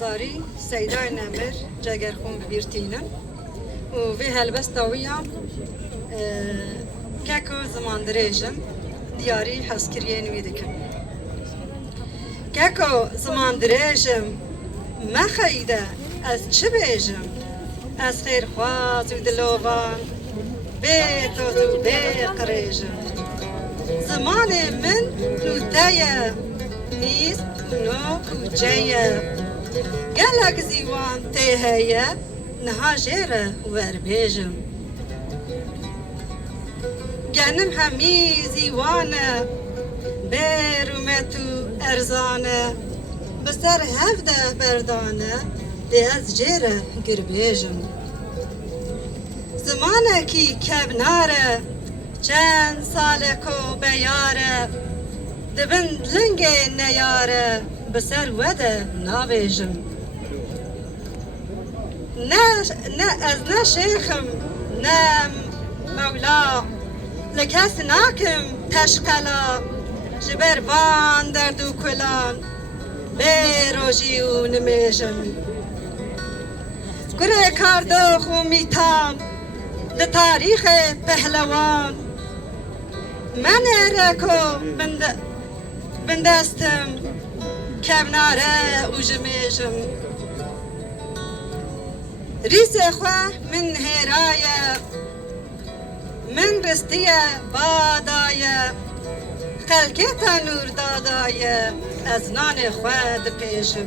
زاری سیدای نمر جگرخون بیرتینن و وی هلبستا ویا که زمان دریجم دیاری حسکریه نوی دکن که زمان دریجم ما خیده از چه بیجم از خیر خواز و دلوان بیت و بیقریجم زمان من نوتایه نیست نو کوچهیه گلک زیوان تهیه نها جیره ور بیجم گنم همی زیوانه بیرومتو ارزانه بسر هفته بردانه دی از جیره گر بیجم زمانه کی کبناره چند ساله کو بیاره دبند لنگ نیاره بسر وده نابیجم نه از نه شیخم نه مولا لکس ناکم تشقلا جبر وان در دو کلان به روژی و نمیجم گره کاردو خومیتام ده تاریخ پهلوان من رکو بندستم کبناره و جمیجم ریس خواه من هرایه من رستیه بادایه خلکتا نور دادایه از نان خواه ده پیشم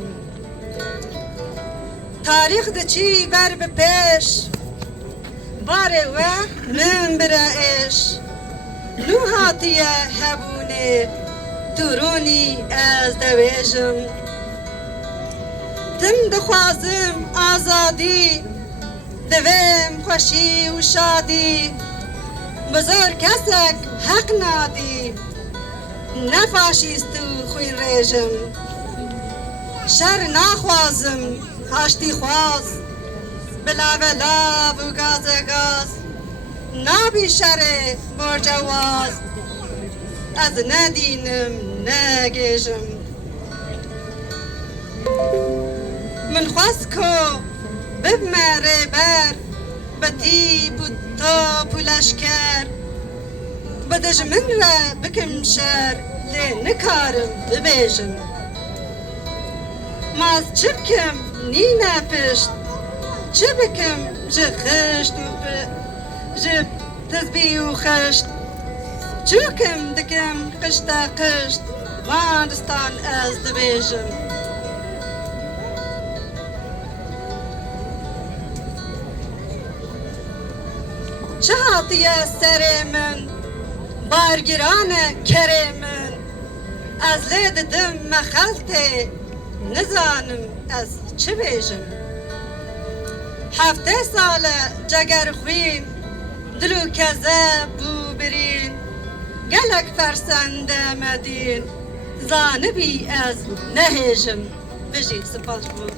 تاریخ ده چی بر بپیش باره و من برایش نو هاتیه هبونه تورونی از دویجم تم دخوازم آزادی دویم خوشی و شادی بزر کسک حق نادی نفاشیستو خوی ریجم شر نخوازم هاشتی خواز بلا بلا و گاز گاز نابی شر برجواز از ندینم نگیجم من خواست که ببمره بر بتی بوتا پولشکر بدج من را بکم شر لی نکارم ببیجم ماز چه بکم نی نپشت چه بکم جه خشت جه تزبی و خشت چوکم دکم قشتا قشت واندستان از دبیجم چه هاتیه سر من بارگران کره من از لید دم مخلته نزانم از چه بیجم هفته ساله جگر خوین دلو کذه بو برین گلک فرسنده مدین زانبی از نهیجم بجی سپاس بود